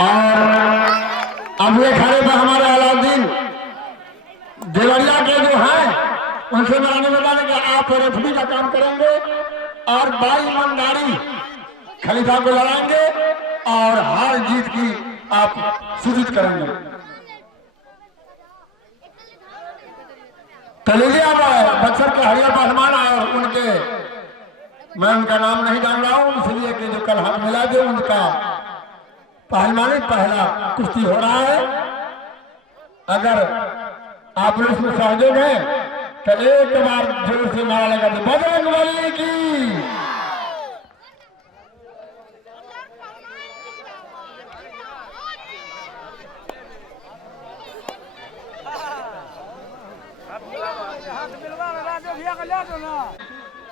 और अब ये खड़े पर हमारे अलाउद्दीन देवरिया के जो हैं उनसे बनाने बताने कि आप रेफरी का काम करेंगे और 22 ईमानदारी खलीफा को लड़ाएंगे और हार जीत की आप सूचित करेंगे। तो लीजिए आप बक्सर के हरिया पहलवान और उनके, मैं उनका नाम नहीं जान रहा हूं इसलिए कि जो कल हाथ मिला दे उनका पहलवानी पहला कुश्ती हो रहा है। अगर आप लोग इसमें सहयोग हैं तो एक बार जोर से नारा लगा दे बजरंगबली की।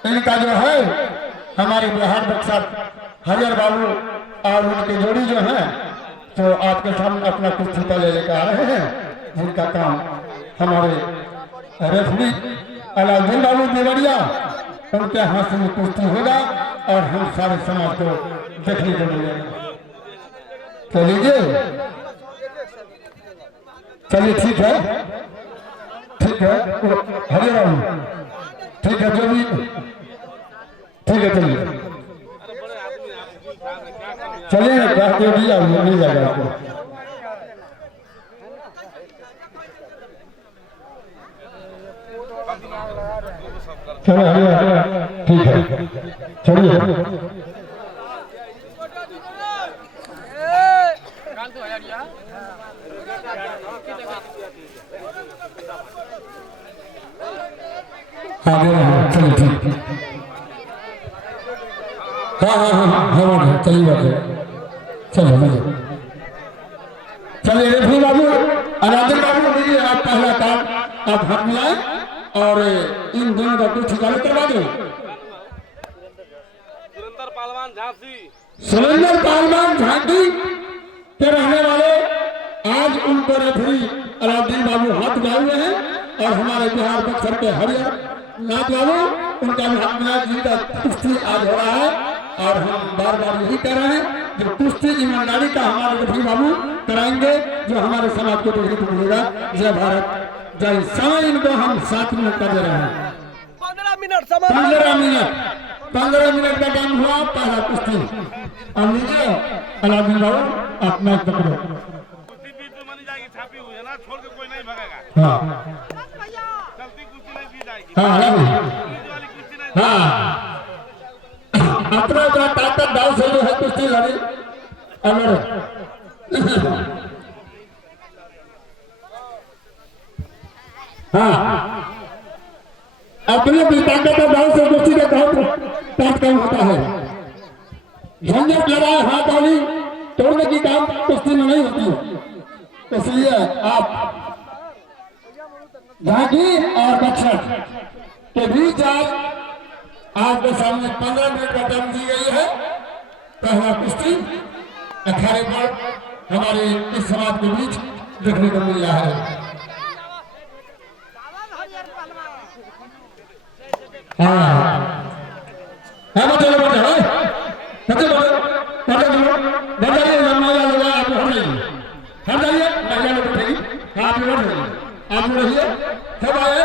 इनका जो है हमारे बिहार बक्सर हरियर बाबू और उनकी जोड़ी जो है तो आपके सामने अपना कुश्ती पहले लेकर आ रहे हैं, जिनका काम हमारे रेफरी अलाउद्दीन बाबू देवरिया उनके हाथ में कुश्ती होगा और हम सारे समाज को देखने को मिलेगा। तो लीजिए, चलिए ठीक है हरियर बाबू, ठीक है जो भी ठीक है, चलिए ना कहते भी मिल जाएगा आपको। चलो ठीक है, चलिए चलिए ठीक, हाँ चलिए बात है, चलिए चलिए रेफरी बाबू अलाउद्दीन बाबू दीजिए आप पहला काम आप हाथ मिलाएं और इन दोनों का कुछ ठिकाने करवा दो। सुरेंद्र पहलवान झांसी के रहने वाले आज उनको रेफरी अलाउद्दीन बाबू हाथ मिलाए हुए हैं और हमारे बिहार बक्सर के हरियर नाथ बाबू उनका भी हाथ मिला, जिनका कुश्ती आज हो रहा है और हम बार बार यही कह रहे हैं जो कुश्ती ईमानदारी का हमारे रेफरी बाबू कराएंगे जो हमारे समाज को देखने को मिलेगा। जय भारत जय। समय इनको हम 7 मिनट का दे रहे हैं, 15 मिनट का टाइम हुआ पहला कुश्ती। अब लीजिए अलाउद्दीन बाबू अपना पकड़ो। अपना जो ताकत दाव से जो है कुश्ती लड़ी अपने भी ताकत दाव से कुश्ती का बहुत काम होता है। झंझट लड़ाई हाथ वाली तोड़ने की काम कुश्ती में नहीं होती है, इसलिए आप झांसी और बक्सर के बीच आज आपके सामने 15 मिनट का टाइम दी गई है। पहला कुश्ती अखाड़े पर हमारे इस समाज के बीच देखने को मिल रहा है। आप रहिए सब आए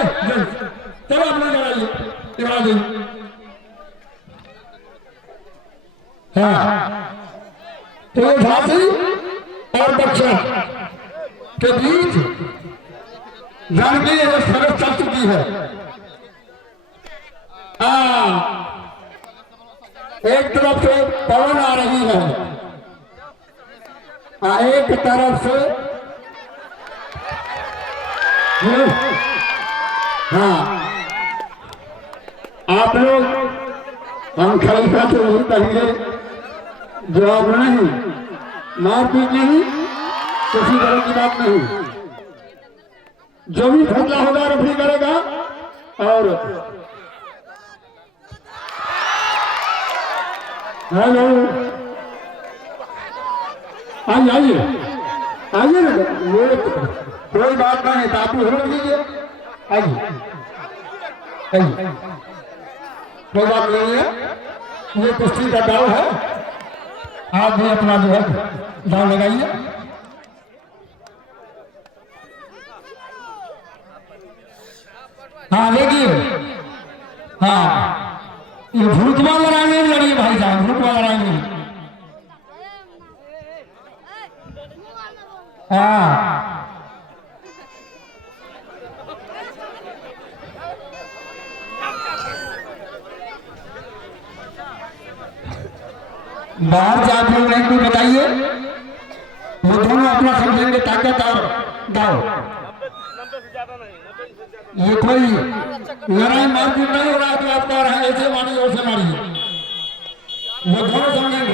चलो अपना लड़ाइए। तो ये झांसी और बक्सर के बीच जानकी सरस चल चुकी है। एक तरफ से पवन आ रही है, एक तरफ से आप लोग हम खलीफा से नहीं कहेंगे, जवाब नहीं, मारपीट नहीं, किसी तरह की बात नहीं, जो भी फैसला होगा रेफरी करेगा। और हेलो आइए आइए ना, कोई बात नहीं, तो आप हो लीजिए, आइए कोई बात नहीं है, ये कुश्ती का दाव है। आप भी अपना जो है दाव लगाइए। हाँ देखिए, हाँ ये भूतवा लड़ाई में लड़िए भाई साहब, भूतवा लड़ाई में। हाँ बाहर से आप लोग नहीं कोई बताइए, वो दोनों अपना समझेंगे ताकत और दाव। ये कोई लड़ाई मारपीट नहीं हो रहा है, तो आप कह रहे हैं ऐसे मारिए वैसे मारिए, वो दोनों समझेंगे।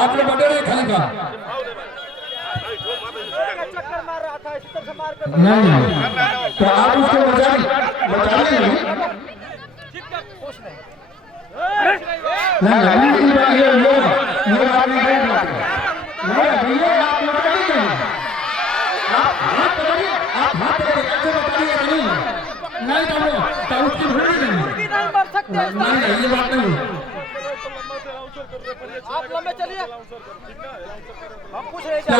आप लोग बटे रहे खाली का नहीं, तो आप उसको बचाइए नहीं, ये बात नहीं। आप लंबे चलिए, हम पूछ रहे क्या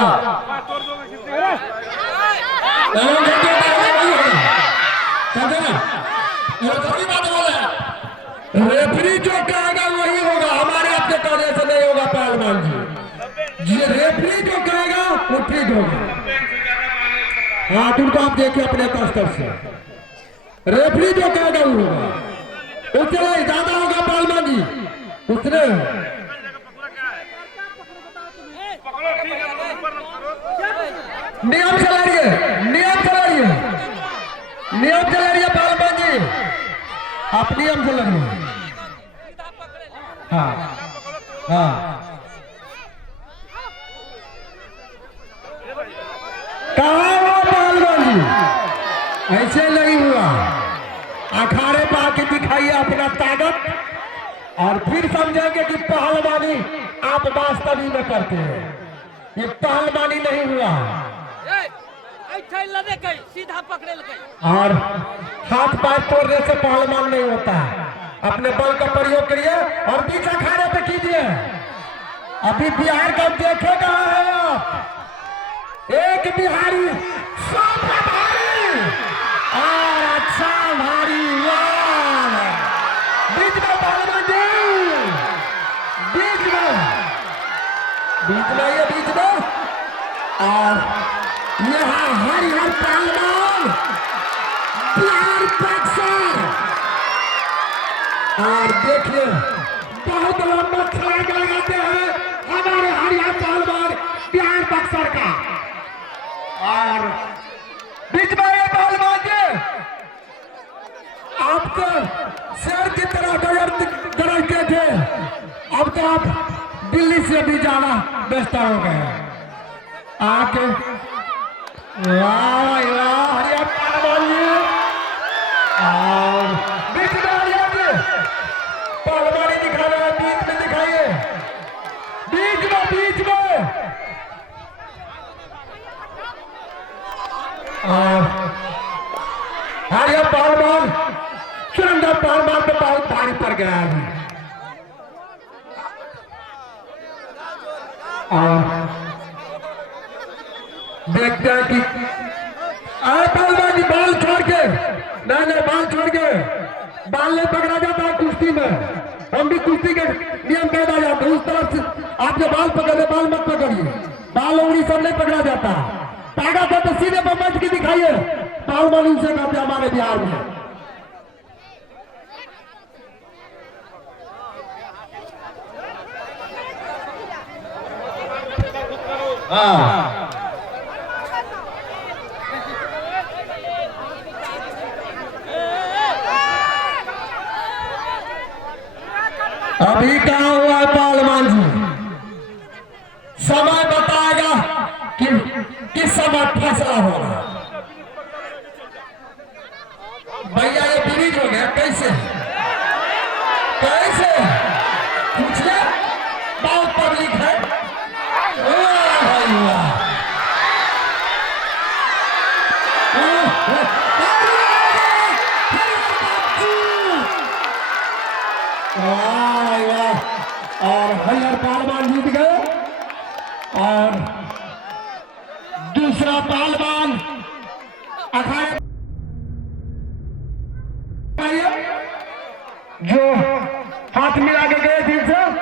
रेफरी जो कहेगा वही होगा, हमारे आपके कहने से नहीं होगा पहलवान जी। ये रेफरी जो कहेगा वो ठीक होगा। हाँ तुमको आप देखिए अपने स्तर से, रेफरी जो कहेगा वो होगा, उतना ही ज्यादा होगा पहलवान जी, उतने नियम चला रही है, नियम चला रही है, नियम चला रही है पहलवान जी, आप नियम चला रही है। हाँ हाँ कहा वो पहलवान जी, ऐसे नहीं हुआ। अखाड़े पा के दिखाइए अपना ताकत और फिर समझेंगे कि पहलवानी आप वास्तविक में करते हैं। ये पहलवानी नहीं हुआ सीधा पकड़े और हाथ पैर तोड़ने से पहलवान नहीं होता है। अपने बल का प्रयोग करिए और बीच अखाड़े पे कीजिए। अभी बिहार का देखेगा है आप, एक बिहारी और अच्छा भारी बीच में पहलवान जी, बीच में ये बीच में, और यहाँ हरिहर पहलवान बिहार बक्सर, और देखिए बहुत लंबा छलांग लगाते हैं हमारे हरिहर पहलवान बिहार बक्सर का। और बीच में ये पहलवान जी आप तो शेर की तरह डरते थे, अब तो आप दिल्ली से भी जाना बेहतर हो गए आके। वाह वाह हरिहर पहलवान जी, और बीच में हरिहर जी पहलवानी दिखा रहे हैं, बीच में दिखाइए, बीच में हरिहर पहलवान चुरंदा पहलवान पे बहुत भारी पड़ गया है। और देखते हैं कि पहलवान जी बाल छोड़ के, नहीं बाल छोड़ के, बाल नहीं पकड़ा जाता है कुश्ती में। हम भी कुश्ती के नियम पैदा जाते हैं, उस तरफ से आप जो बाल पकड़े बाल मत पकड़िए, बाल उंगली सब नहीं पकड़ा जाता। ताकत है तो सीधे पर मच के दिखाइए, पहलवानी से कहते हमारे बिहार में। हाँ अभी कहा हुआ है पहलवान जी, समय बताएगा कि किस समय फैसला होगा। भैया ये ब्रिज हो गया, कैसे कैसे पूछिए, बहुत पब्लिक है। और हरिहर पहलवान जीत गए। और दूसरा पहलवान अखाड़े जो हाथ मिला के गए थे सब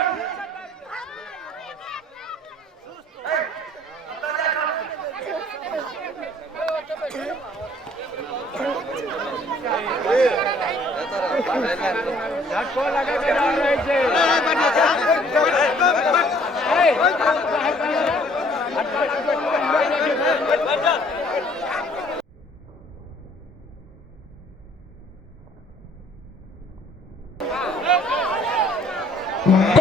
लगा